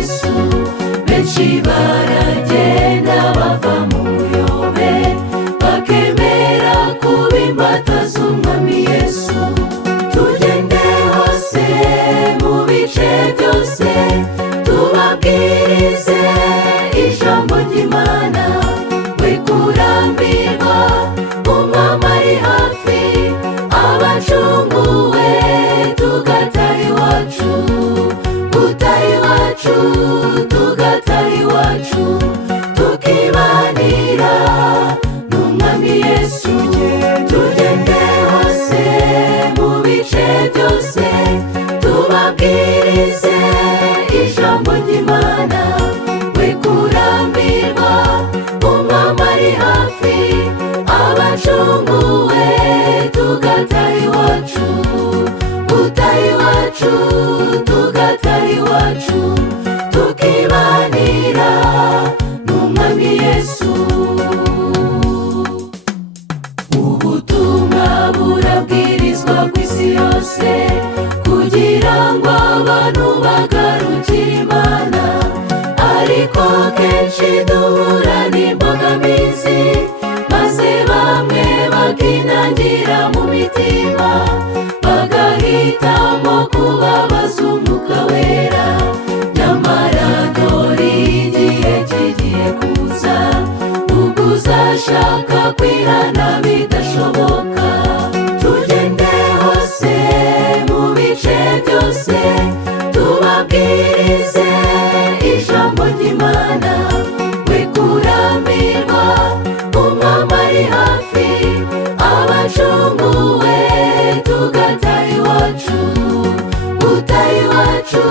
Yesu. Benshi baragenda bava mu buyobe, bakemera kuba imbata z'Umwami Yesu. Tugende hose mu bice byose, tubabwirize ijambo ry'Imana. We kurambirwa, Umwami ari hafi, abacunguwe tugataha iwacu, gutaha iwacu, tugataha iwacu, tukibanira n'Umwami Yesu. Tugende hose mu bice byose, tubabwirize ijambo ry'Imana. We kurambirwa, Umwami ari hafi, abacunguwe tugataha iwacu, gutaha iwacu, tugataha iwacu, tukibanira n'Umwami Yesu. Ubutumwa burabwirizwa ku isi yose, kugira ngo abantu bagarukire Imana. Ariko kenshi duhura n'imbogamizi, maze bamwe bakinangira mu mitima, bagahitamo kubabaza Umwuka Wera. Nyamara dore igihe kigiye kuza, ubwo uzashaka kwihana bidashoboka. Tugende hose mu bice byose, tubabwirize ijambo ry'Imana. We kurambirwa, Umwami ari hafi, abacunguwe tugataha iwacu, gutaha iwacu,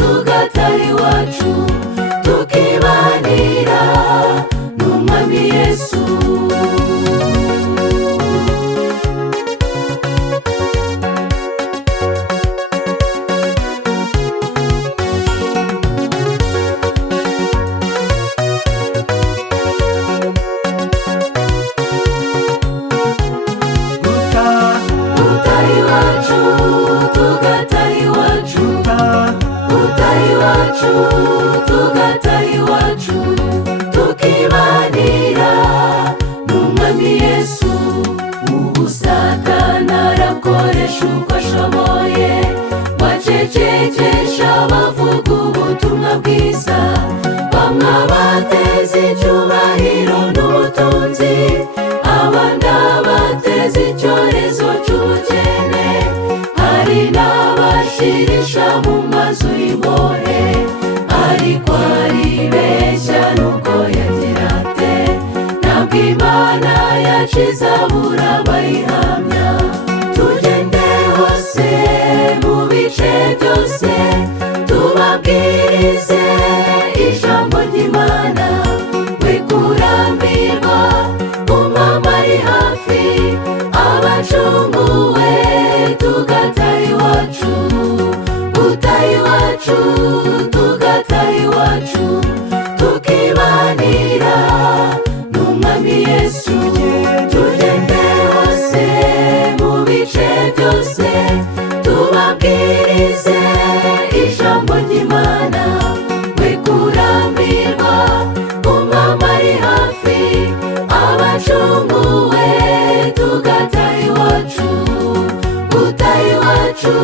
tugataha iwacu, tukibanira n'Umwami Yesu. Tugataha iwacu, tukibanira n'Umwami Yesu. Ubu Satani arakoresha uko ashoboye, wacecekesha abavuga ubutumwa bwiza. Bamwe abateza icyubahiro n'ubutunzi, abandi abateza icyorezo cy'ubukene, hari n'abashirisha mu mazu y'imbohe. Ariko aribeshya nuko yagira ate, ntabwo Imana yacu izabura abayihamya. Tugende hose mu bice byose, tubabwirize ijambo ry'Imana. We kurambirwa, Umwami ari hafi, abacunguwe tugataha iwacu, gutaha iwacu, tugataha iwacu, tukibanira n'Umwami Yesu. Tugende hose mu bice byose, tubabwirize ijambo ry'Imana. We kurambirwa, Umwami ari hafi, abacunguwe tugataha iwacu, gutaha iwacu,